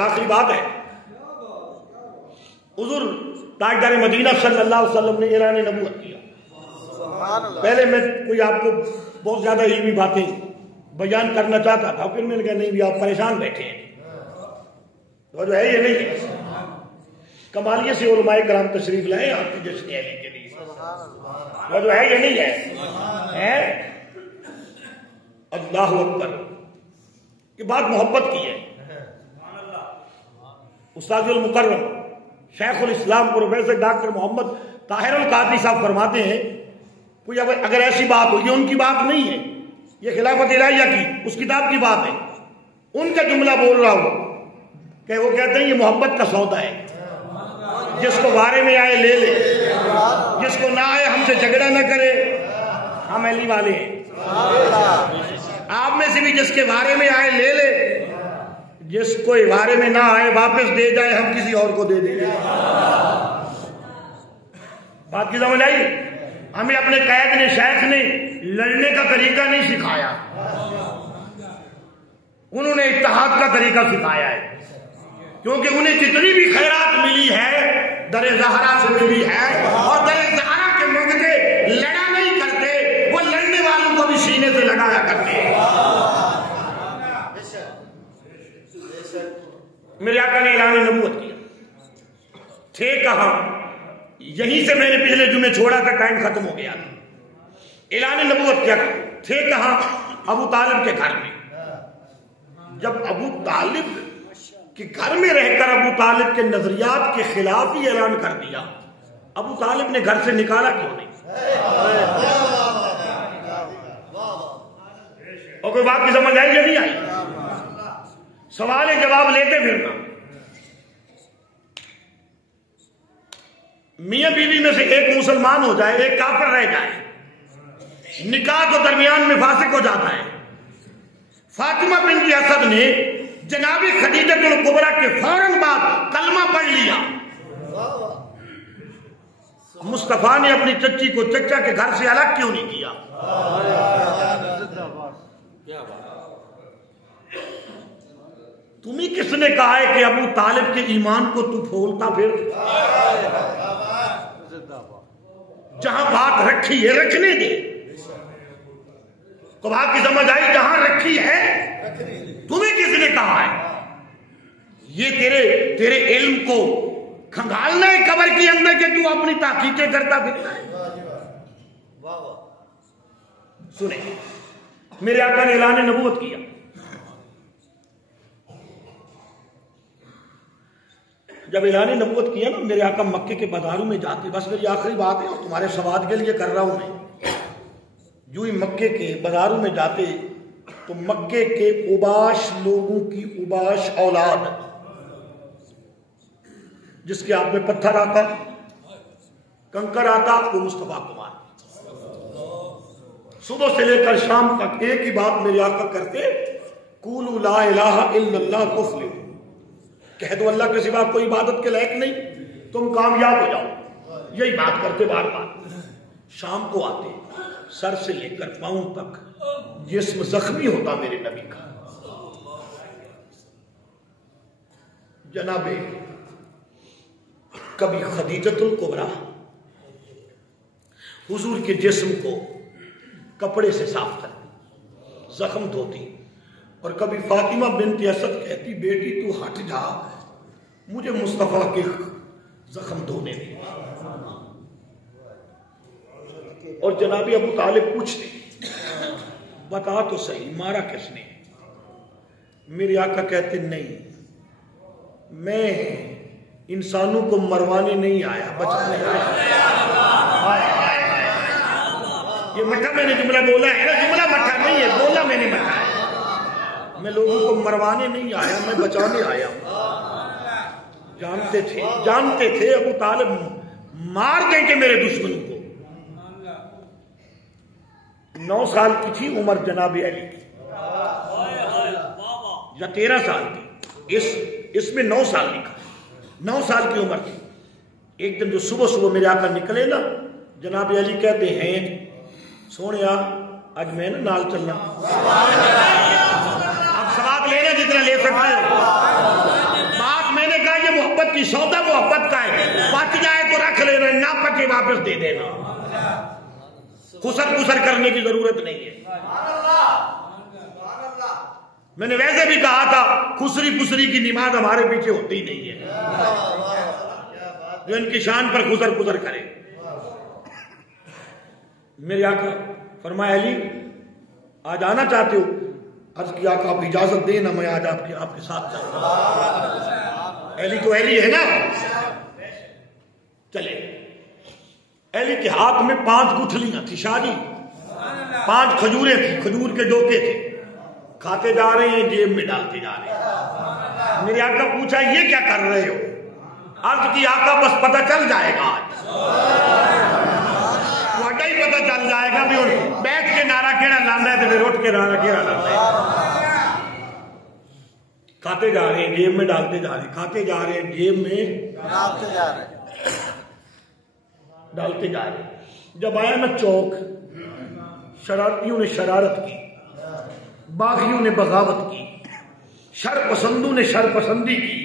آخری بات ہے۔ حضور تاجدار مدینہ صلی اللہ علیہ وسلم نے اعلان نبوت کیا۔ پہلے میں کوئی آپ کو بہت زیادہ علمی باتیں بیان کرنا چاہتا تھا، پھر میں نے کہا نہیں بھی آپ پریشان بیٹھے ہیں، وہ جو ہے یہ نہیں ہے۔ کمالیے سے علماء کرام تشریف لائے آپ کی جشن علی کے لیے، وہ جو ہے یہ نہیں ہے۔ اللہ اکبر، یہ بات محبت کی ہے۔ استاد المکرم شیخ الاسلام پروفیسر ڈاکٹر محمد طاہر القادری صاحب فرماتے ہیں کوئی اگر ایسی بات ہو، یہ ان کی بات نہیں ہے، یہ خلافت الہیہ کی اس کتاب کی بات ہے، ان کا جملہ بول رہا ہوں کہ وہ کہتے ہیں یہ محبت کا سودا ہے، جس کو بارے میں آئے لے لے، جس کو نہ آئے ہم سے جھگڑا نہ کرے، ہم علی والے ہیں۔ آپ میں سے بھی جس کے بارے میں آئے لے لے، جس کو بارے میں نہ آئے واپس دے جائے، ہم کسی اور کو دے دیں گے۔ بات کی سمجھ آئی؟ ہمیں اپنے قائد نے، شیخ نے لڑنے کا طریقہ نہیں سکھایا، انہوں نے اتحاد کا طریقہ سکھایا ہے، کیونکہ انہیں جتنی بھی خیرات ملی ہے در زہرا سے ملی ہے، اور در زہرا کے منگتے لڑا نہیں کرتے، وہ لڑنے والوں کو بھی سینے سے لگایا کرتے ہیں۔ میرے آقا نے اعلان نبوت کیا، تھے کہاں؟ یہیں سے میں نے پچھلے جمعے چھوڑا تھا، ٹائم ختم ہو گیا تھا۔ اعلان نبوت کیا تھے کہاں؟ ابو طالب کے گھر میں۔ جب ابو طالب کے گھر میں رہ کر ابو طالب کے نظریات کے خلاف ہی اعلان کر دیا، ابو طالب نے گھر سے نکالا کیوں نہیں؟ اور کوئی بات کی سمجھ آئی یا نہیں آئی؟ سوال جواب لیتے پھرنا۔ میاں بیوی میں سے ایک مسلمان ہو جائے، ایک کافر رہ جائے، نکاح تو درمیان میں فاسق ہو جاتا ہے۔ فاطمہ بنت اسد نے جناب خدیجہ الکبریٰ کے فوراً بعد کلمہ پڑھ لیا، مصطفیٰ نے اپنی چچی کو چچا کے گھر سے الگ کیوں نہیں کیا؟ تمہیں کس نے کہا ہے کہ ابو طالب کے ایمان کو تو پھولتا پھر؟ جہاں بات رکھی ہے رکھنے دے، تو بات کی سمجھ آئی؟ جہاں رکھی ہے تمہیں کس نے کہا ہے؟ یہ تیرے علم کو کھنگالنا ہے قبر کے اندر کہ تو اپنی تحقیقیں کرتا پھرتا ہے؟ سنیں، میرے آقا نے اعلان نبوت کیا، جب اعلان نبوت کیا نا، میرے آقا مکے کے بازاروں میں جاتے، بس میری آخری بات ہے اور تمہارے سواد کے لیے کر رہا ہوں میں، جو ہی مکے کے بازاروں میں جاتے تو مکے کے اوباش لوگوں کی اوباش اولاد، جس کے ہاتھ میں پتھر آتا کنکر آتا، وہ مصطفیٰ کو مارتے۔ صبح سے لے کر شام تک ایک ہی بات میرے آقا کرتے، قولوا لا الہ الا اللہ تفلحوا، کہہ دو اللہ کے سوا کوئی عبادت کے لائق نہیں، تم کامیاب ہو جاؤ، یہی بات کرتے بار بار۔ شام کو آتے، سر سے لے کر پاؤں تک جسم زخمی ہوتا میرے نبی کا، جناب کبھی خدیجۃ الکبریٰ حضور کے جسم کو کپڑے سے صاف کرتی، زخم دھوتی، اور کبھی فاطمہ بنت اسد کہتی بیٹی تو ہٹ جا، مجھے مصطفیٰ کے زخم دھونے دے۔ اور جناب ابو طالب پوچھتے بتا تو صحیح مارا کس نے؟ میرے آقا کہتے نہیں، میں انسانوں کو مروانے نہیں آیا، بچانے آیا۔ یہ مٹھا میں نے جملہ بولا ہے نا، جملہ مٹھا نہیں ہے، بولا میں نے مٹھا ہے، میں لوگوں کو مروانے نہیں آیا، میں بچانے آیا ہوں۔ جانتے تھے ابو طالب مار دیں گے میرے دشمنوں کو۔ 9 سال کی تھی عمر جناب علی کی، یا 13 سال کی، اس میں 9 سال لکھا، 9 سال کی عمر تھی۔ ایک دن جو صبح میرے آقا نکلے نا، جناب علی کہتے ہیں سونے آج میں نا نال چلنا، اب سواد لینا جتنا لے سکتے ہو۔ بات میں نے کہا یہ محبت کی سودا محبت کا ہے، پچ جائے تو رکھ لینا، نہ پچے واپس دے دینا، خسر کرنے کی ضرورت نہیں ہے۔ میں نے ویسے بھی کہا تھا خسری کی نماز ہمارے پیچھے ہوتی ہی نہیں ہے، جو ان کی شان پر خسر کرے۔ میرے آقا فرمایا علی آج آنا چاہتے ہو؟ عرض کی آقا آپ اجازت دیں نا، میں آج آپ کے ساتھ جاؤں۔ علی تو علی ہے نا، چلے۔ علی کے ہاتھ میں 5 گٹھلیاں تھی شادی، 5 کھجوریں تھی، کھجور کے ڈوکے تھے، کھاتے جا رہے ہیں، جیب میں ڈالتے جا رہے ہیں۔ میرے آقا پوچھا یہ کیا کر رہے ہو؟ عرض کی آقا بس پتہ چل جائے گا آج، واقعی ہی پتہ چل جائے گا بھی بیٹھ کے نعرہ کیڑا لانا ہے تو پھر اٹھ کے نعرہ کیڑا لانا ہے۔ کھاتے جا رہے ہیں، جیب میں ڈالتے جا رہے ہیں، کھاتے جا رہے ہیں، جیب میں ڈالتے جا رہے ہیں۔ ڈالتے جا رہے. جب آیا نا چوک، شرارتیوں نے شرارت کی، باغیوں نے بغاوت کی، شر پسندوں نے شر پسندی کی،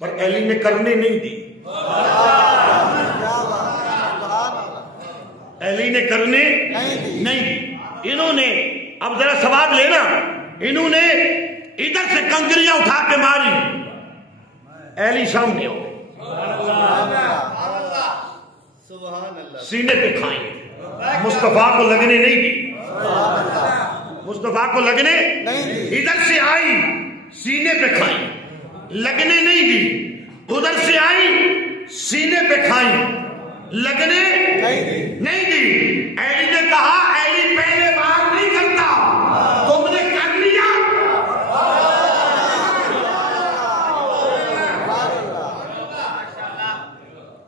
پر علی نے کرنے نہیں دی. علی نے کرنے نہیں دی. انہوں نے اب ذرا سواد لینا، انہوں نے ادھر سے کنکریاں اٹھا کے ماری، علی سامنے ہو سینے پہ کھائیں، مصطفیٰ کو لگنے نہیں دی. مصطفیٰ کو لگنے ادھر سے آئی سینے پہ کھائیں، لگنے نہیں دی. ادھر سے آئی سینے پہ کھائیں، لگنے نہیں دی. علی نے کہا علی پہلے بار نہیں کرتا، تم نے کر لیا.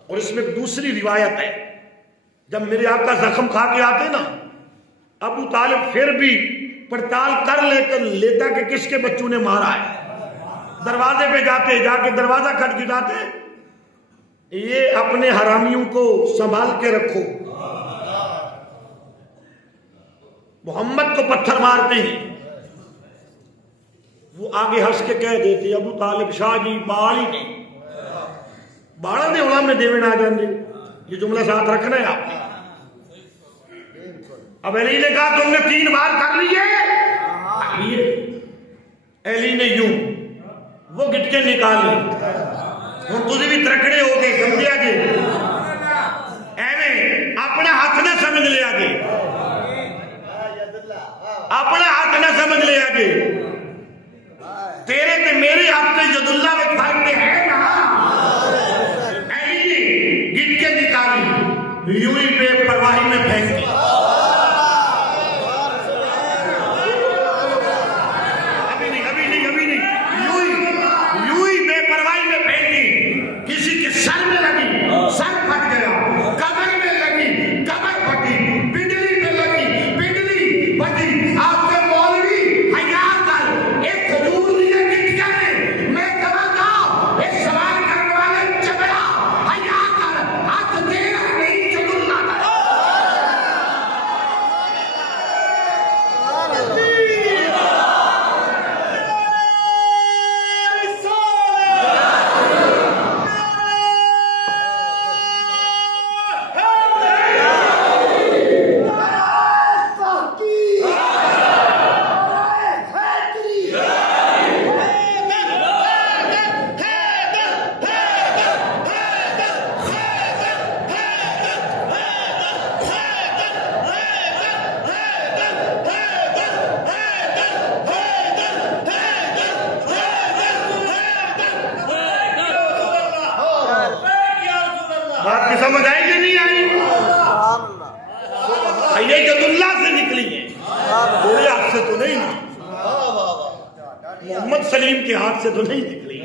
اور اس میں ایک دوسری روایت ہے، جب میرے آقا زخم کھا کے آتے نا، ابو طالب پھر بھی پڑتال کر لیتا کہ کس کے بچوں نے مارا ہے. دروازے پہ جاتے، جا کے دروازہ کھٹ کے جاتے، یہ اپنے حرامیوں کو سنبھال کے رکھو، محمد کو پتھر مارتے ہیں. وہ آگے ہنس کے کہہ دیتے ابو طالب شاہ جی بال ہی نہیں، باڑا نے علام میں دیوین آ جانے. یہ جملہ ساتھ رکھنا ہے آپ نے. اب علی نے کہا تم نے 3 بار کر لیے. علی نے یوں وہ گٹ کے نکالی، ہم تجھے بھی ترکڑے ہو گئے، سمجھے آگے ایویں اپنا ہاتھ نہ سمجھ لے آگے، اپنا ہاتھ نہ سمجھ لے آگے. تیرے تے میرے ہاتھ تے ید اللہ میں فرق ہے نا. علی نے گٹ کے نکالی، یوں ہی بے پرواہی میں پھینکی. کسی کے سر میں لگی، سر پھٹ گیا. کمر میں لگی، کمر پھٹی. پنڈلی میں لگی، پنڈلی پھٹی. آپ کے مولوی حیا کر ایک کھجور لیے گٹ کرے. میں کہتا ایک سوال کرنے والے چبڑا حیا کر، ہاتھ دینا نہیں جو اللہ کرے. بات کی سمجھ آئی کہ نہیں آئی؟ یہ جد اللہ سے نکلی ہے، میرے ہاتھ سے تو نہیں، محمد سلیم کے ہاتھ سے تو نہیں نکلی،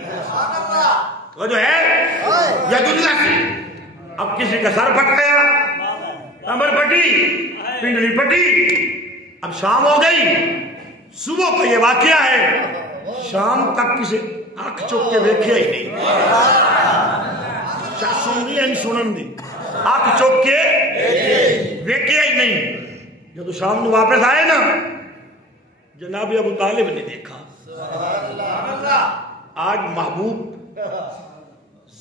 وہ جو ہے ید اللہ سے. اب کسی کا سر پھٹ گیا، کمر پھٹی، پنڈلی پھٹی. اب شام ہو گئی، صبح کو یہ واقعہ ہے. شام تک کسی آنکھ چوک کے دیکھے ہی نہیں، سن دی سنن دی، آنکھ چوک کے دیکھے ہی نہیں. جب شام کو واپس آئے نا، جناب ابو طالب نے دیکھا آج محبوب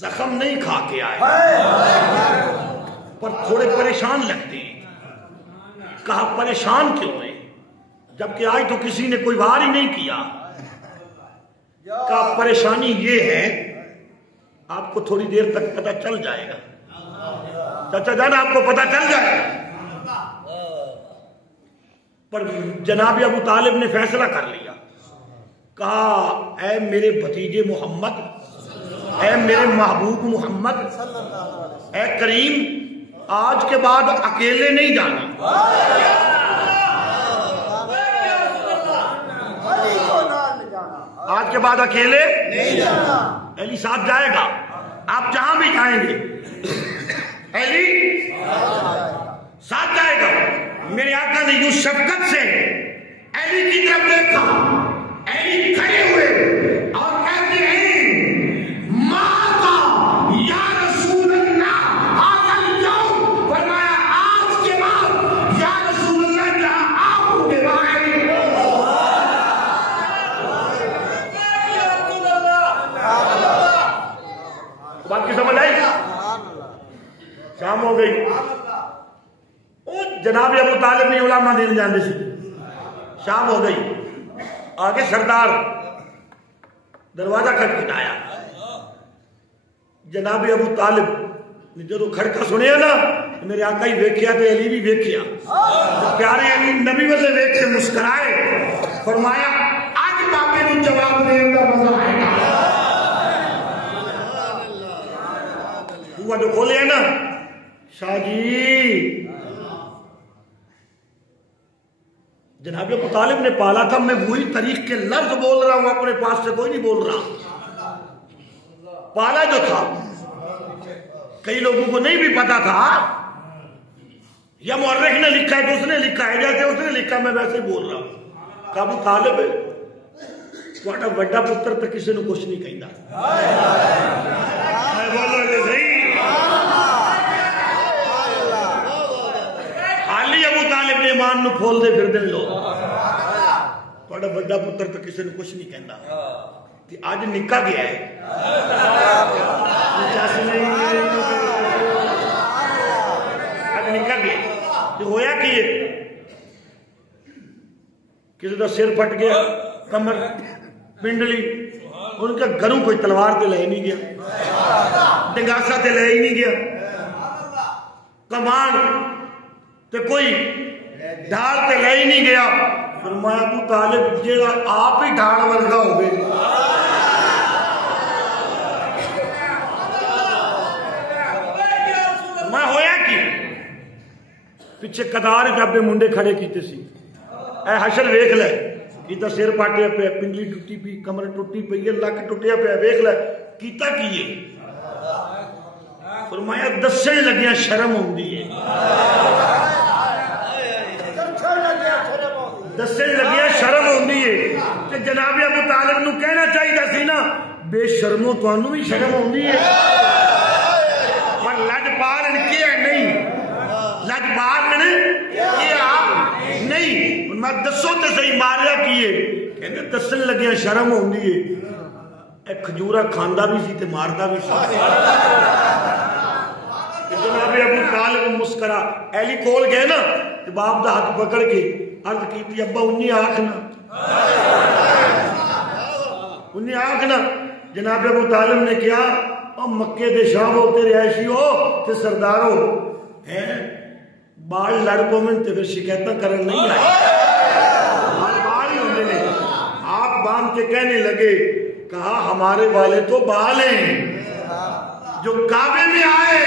زخم نہیں کھا کے آئے، پر تھوڑے پریشان لگتے ہیں. کہا پریشان کیوں ہیں جبکہ آج تو کسی نے کوئی وار ہی نہیں کیا. کہا پریشانی یہ ہے آپ کو تھوڑی دیر تک پتہ چل جائے گا. چچا جان آپ کو پتہ چل جائے گا. پر جناب ابو طالب نے فیصلہ کر لیا. کہا اے میرے بھتیجے محمد، اے میرے محبوب محمد، اے کریم، آج کے بعد اکیلے نہیں جانا. آج کے بعد اکیلے نہیں جانا. علی ساتھ جائے گا، آپ جہاں بھی جائیں گے علی ساتھ جائے گا. میرے آقا نے یوں شفقت سے علی کی طرف دیکھا. علی کھڑے ہوئے اور کہتے ہیں ماتا یا رسول اللہ آقا سمجھ آئی؟ شام ہو گئی، جناب ابو طالب نے علماء دین جانے سے شام ہو گئی، آگے سردار دروازہ کھٹکھٹایا، جناب ابو طالب نے جدو کھڑکا سنیا نا میرے آقا ہی ویکھیا تے علی بھی ویکھیا، پیارے علی نبی والے ویکھ کے مسکرائے، فرمایا آج بابے نو جواب دین دا مزہ آئے گا۔ ہوا جو کھولے ہیں نا شاہ جی جناب ابو طالب نے پالا تھا، میں وہی طریق کے لفظ بول رہا ہوں، اپنے پاس سے کوئی نہیں بول رہا، پالا جو تھا کئی لوگوں کو نہیں بھی پتا تھا، یا مورخ نے لکھا ہے تو اس نے لکھا ہے، جیسے اس نے لکھا میں ویسے ہی بول رہا ہوں کہ ابو طالب تھوڑا بڑا پتر تو کسی نے کچھ نہیں کہنا، بولو جو صحیح، حالی ابو طالب نے ایمان نو پھول دے پھر دن لو، تھوڑا بڑا پتر تو کسی نے کچھ نہیں کہنا، آج نکاح گیا ہے آج نکاح گیا یہ ہویا کہ کسی کا سر پھٹ گیا، کمر پنڈلی، ان کا گھروں کوئی تلوار تے لے نہیں گیا، ڈنگاسا تے لے ہی نہیں گیا، کمان تے کوئی ڈھال تے لے ہی نہیں گیا، فرمایا ابو طالب جیڑا آپ ہی ڈھال ورگا ہو گئے، میں ہویا کی پیچھے قطار جب منڈے کھڑے کیتے سی، اے حشر ویکھ لے کیتا سر پاٹیا پہ، پنڈلی ٹوٹی پی، کمر ٹوٹی پی، لک ٹوٹیا پہ، ویکھ لے کیتا کیے، فرمایا دسن لگیاں شرم ہوندی ہے، دسن لگیاں شرم ہوندی ہے، کہ جناب ابو طالب نو کہنا چاہیے سی نا بے شرموں تانوں بھی شرم ہوندی ہے، اور لجپال ان کیا نہیں، لجپال ان کیا نہیں، میں دسو تے صحیح ماریا کیے، کہنے دسن لگیاں شرم ہوندی ہے، اے کھجورا کھاندا بھی سی تے ماردا بھی سی، جناب ابو طالب مسکرا، ایلی کول گئے نا باپ دا ہاتھ پکڑ کے عرض کی تھی ابا انہی آنکھنا، انہی آنکھنا، جناب ابو طالب نے کیا اور مکے دے شاہ ہوتے رہائشی ہو تے سردارو بال لڑ پو میں تے پھر شکایتہ کرن نہیں آئے، بال ہی ہونے لے، آپ باندھ کے کہنے لگے، کہا ہمارے والے تو بال ہیں جو کعبے میں آئے